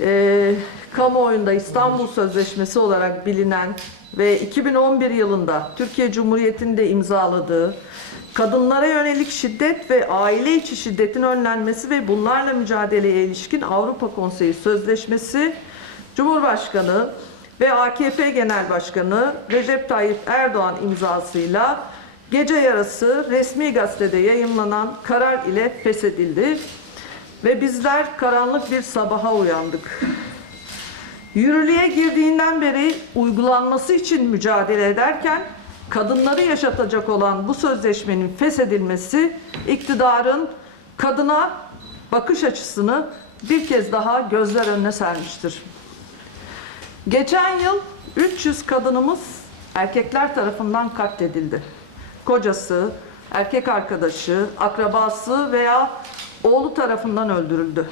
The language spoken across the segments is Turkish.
e, kamuoyunda İstanbul Sözleşmesi olarak bilinen ve 2011 yılında Türkiye Cumhuriyeti'nde imzaladığı kadınlara yönelik şiddet ve aile içi şiddetin önlenmesi ve bunlarla mücadeleye ilişkin Avrupa Konseyi Sözleşmesi Cumhurbaşkanı ve AKP Genel Başkanı Recep Tayyip Erdoğan imzasıyla gece yarısı resmi gazetede yayımlanan karar ile feshedildi ve bizler karanlık bir sabaha uyandık. Yürürlüğe girdiğinden beri uygulanması için mücadele ederken kadınları yaşatacak olan bu sözleşmenin feshedilmesi iktidarın kadına bakış açısını bir kez daha gözler önüne sermiştir. Geçen yıl 300 kadınımız erkekler tarafından katledildi. Kocası, erkek arkadaşı, akrabası veya oğlu tarafından öldürüldü.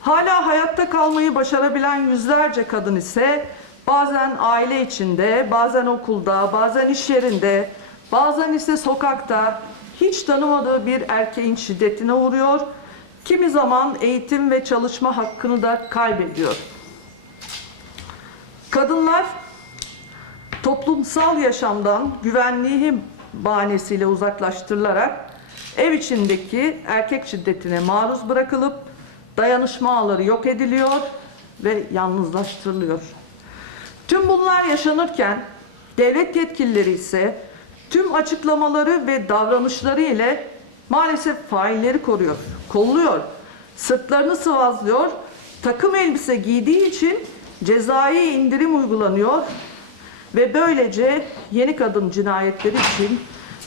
Hala hayatta kalmayı başarabilen yüzlerce kadın ise bazen aile içinde, bazen okulda, bazen iş yerinde, bazen ise sokakta hiç tanımadığı bir erkeğin şiddetine uğruyor. Kimi zaman eğitim ve çalışma hakkını da kaybediyor. Kadınlar toplumsal yaşamdan güvenliği bahanesiyle uzaklaştırılarak ev içindeki erkek şiddetine maruz bırakılıp dayanışma ağları yok ediliyor ve yalnızlaştırılıyor. Tüm bunlar yaşanırken devlet yetkilileri ise tüm açıklamaları ve davranışları ile maalesef failleri koruyor, kolluyor, sırtlarını sıvazlıyor, takım elbise giydiği için cezai indirim uygulanıyor ve böylece yeni kadın cinayetleri için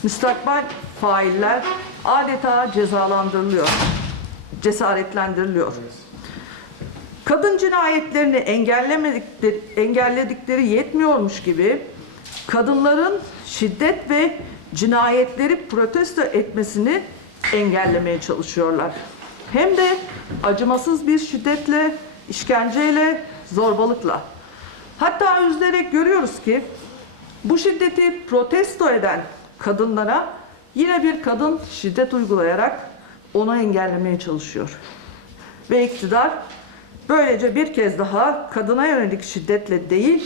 müstakbel failler adeta cezalandırılıyor, cesaretlendiriliyor. Kadın cinayetlerini engellemedikleri, engelledikleri yetmiyormuş gibi kadınların şiddet ve cinayetleri protesto etmesini engellemeye çalışıyorlar. Hem de acımasız bir şiddetle, işkenceyle, zorbalıkla. Hatta üzülerek görüyoruz ki bu şiddeti protesto eden kadınlara yine bir kadın şiddet uygulayarak onu engellemeye çalışıyor. Ve iktidar böylece bir kez daha kadına yönelik şiddetle değil,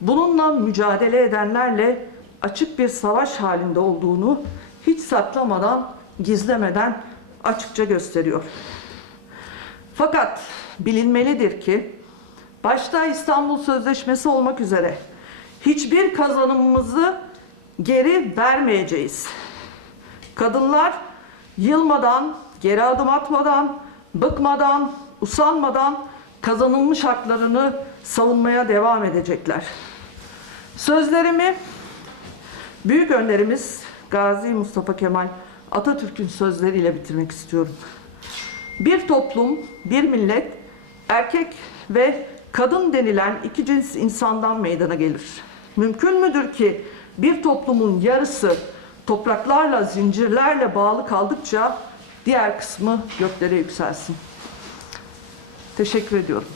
bununla mücadele edenlerle açık bir savaş halinde olduğunu hiç saklamadan, gizlemeden açıkça gösteriyor. Fakat bilinmelidir ki başta İstanbul Sözleşmesi olmak üzere hiçbir kazanımımızı geri vermeyeceğiz. Kadınlar yılmadan, geri adım atmadan, bıkmadan, usanmadan kazanılmış haklarını savunmaya devam edecekler. Sözlerimi büyük önderimiz Gazi Mustafa Kemal Atatürk'ün sözleriyle bitirmek istiyorum. Bir toplum, bir millet, erkek ve kadın denilen iki cins insandan meydana gelir. Mümkün müdür ki bir toplumun yarısı topraklarla, zincirlerle bağlı kaldıkça diğer kısmı göklere yükselsin? Teşekkür ediyorum.